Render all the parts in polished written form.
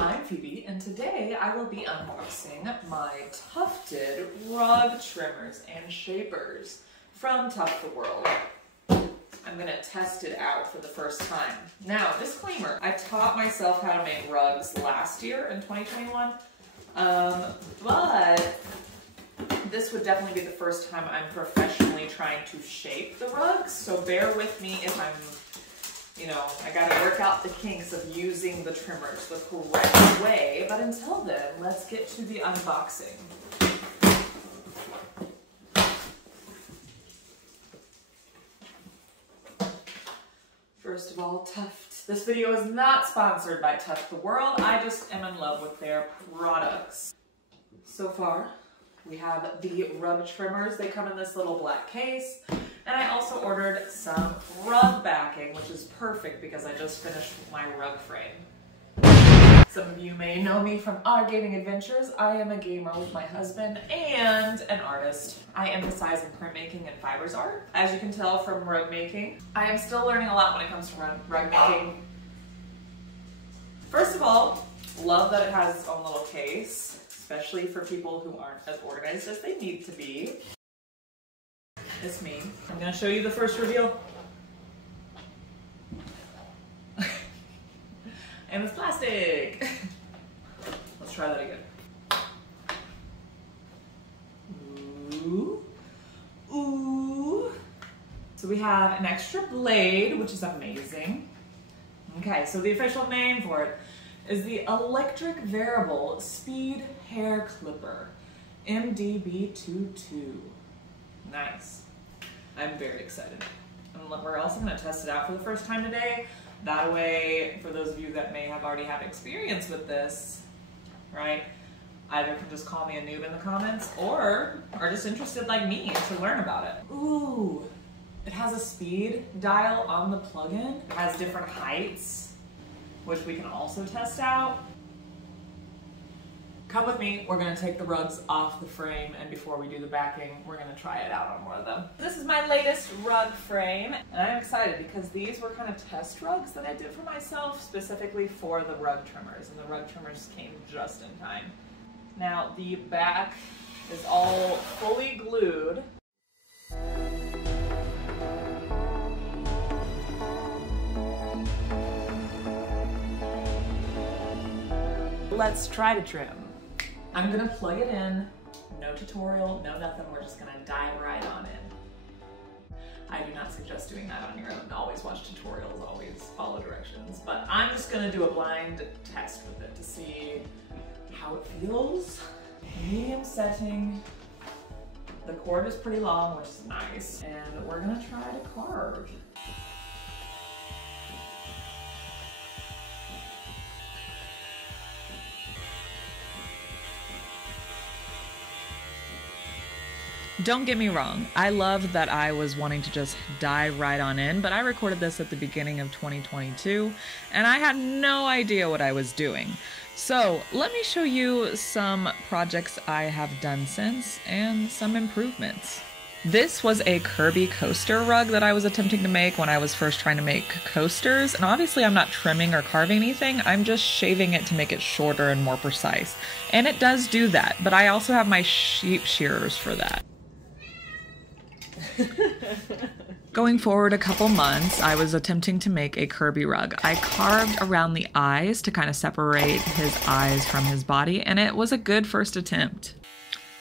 I'm Phoebe, and today I will be unboxing my tufted rug trimmers and shapers from Tuft the World. I'm gonna test it out for the first time. Now, disclaimer, I taught myself how to make rugs last year in 2021, but this would definitely be the first time I'm professionally trying to shape the rugs, so bear with me if I'm, I gotta work out the kinks of using the trimmers the correct way, but until then, let's get to the unboxing. First of all, Tuft. This video is not sponsored by Tuft the World. I just am in love with their products. So far, we have the rug trimmers. They come in this little black case. And I also ordered some rug backing, which is perfect because I just finished my rug frame. Some of you may know me from our gaming adventures. I am a gamer with my husband and an artist. I emphasize in printmaking and fibers art, as you can tell from rug making. I am still learning a lot when it comes to rug making. First of all, love that it has its own little case, especially for people who aren't as organized as they need to be. It's me. I'm gonna show you the first reveal. And it's plastic. Let's try that again. Ooh. Ooh. So we have an extra blade, which is amazing. Okay, so the official name for it is the Electric Variable Speed Hair Clipper, MDB22. Nice. I'm very excited. And we're also gonna test it out for the first time today. That way, for those of you that may have already had experience with this, right, either can just call me a noob in the comments or are just interested like me to learn about it. Ooh, it has a speed dial on the plug-in. It has different heights, which we can also test out. Come with me, we're gonna take the rugs off the frame, and before we do the backing, we're gonna try it out on one of them. This is my latest rug frame, and I'm excited because these were kind of test rugs that I did for myself, specifically for the rug trimmers, and the rug trimmers came just in time. Now, the back is all fully glued. Let's try to trim. I'm gonna plug it in, no tutorial, no nothing, we're just gonna dive right on in. I do not suggest doing that on your own. Always watch tutorials, always follow directions, but I'm just gonna do a blind test with it to see how it feels. Medium setting, the cord is pretty long, which is nice, and we're gonna try to carve. Don't get me wrong, I love that I was wanting to just dive right on in, but I recorded this at the beginning of 2022, and I had no idea what I was doing. So let me show you some projects I have done since, and some improvements. This was a Kirby coaster rug that I was attempting to make when I was first trying to make coasters, and obviously I'm not trimming or carving anything, I'm just shaving it to make it shorter and more precise. And it does do that, but I also have my sheep shearers for that. Going forward a couple months, I was attempting to make a Kirby rug. I carved around the eyes to kind of separate his eyes from his body, and it was a good first attempt.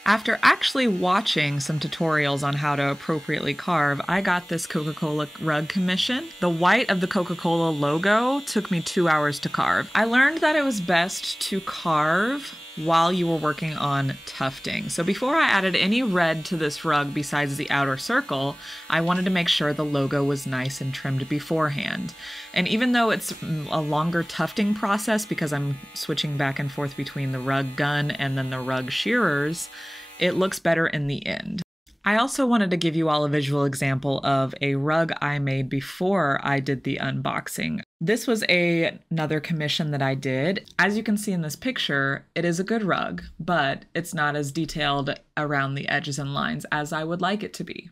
After actually watching some tutorials on how to appropriately carve, I got this Coca-Cola rug commission. The white of the Coca-Cola logo took me 2 hours to carve. I learned that it was best to carve while you were working on tufting. So before I added any red to this rug besides the outer circle, I wanted to make sure the logo was nice and trimmed beforehand. And even though it's a longer tufting process because I'm switching back and forth between the rug gun and then the rug shearers, it looks better in the end. I also wanted to give you all a visual example of a rug I made before I did the unboxing. This was another commission that I did. As you can see in this picture, it is a good rug, but it's not as detailed around the edges and lines as I would like it to be.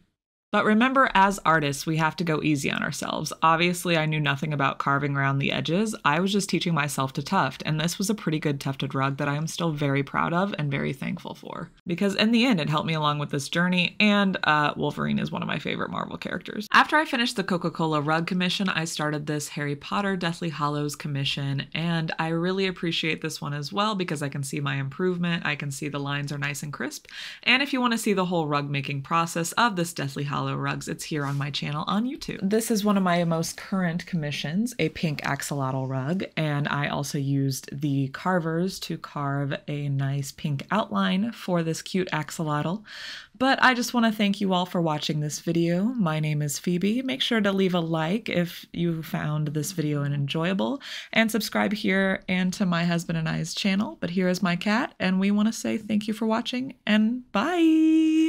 But remember, as artists, we have to go easy on ourselves. Obviously, I knew nothing about carving around the edges. I was just teaching myself to tuft, and this was a pretty good tufted rug that I am still very proud of and very thankful for. Because in the end, it helped me along with this journey, and Wolverine is one of my favorite Marvel characters. After I finished the Coca-Cola rug commission, I started this Harry Potter Deathly Hallows commission, and I really appreciate this one as well because I can see my improvement, I can see the lines are nice and crisp, and if you want to see the whole rug making process of this Deathly Hallows rugs, it's here on my channel on YouTube. This is one of my most current commissions, a pink axolotl rug, and I also used the carvers to carve a nice pink outline for this cute axolotl. But I just want to thank you all for watching this video. My name is Phoebe. Make sure to leave a like if you found this video enjoyable, and subscribe here and to my husband and I's channel. But here is my cat, and we want to say thank you for watching, and bye!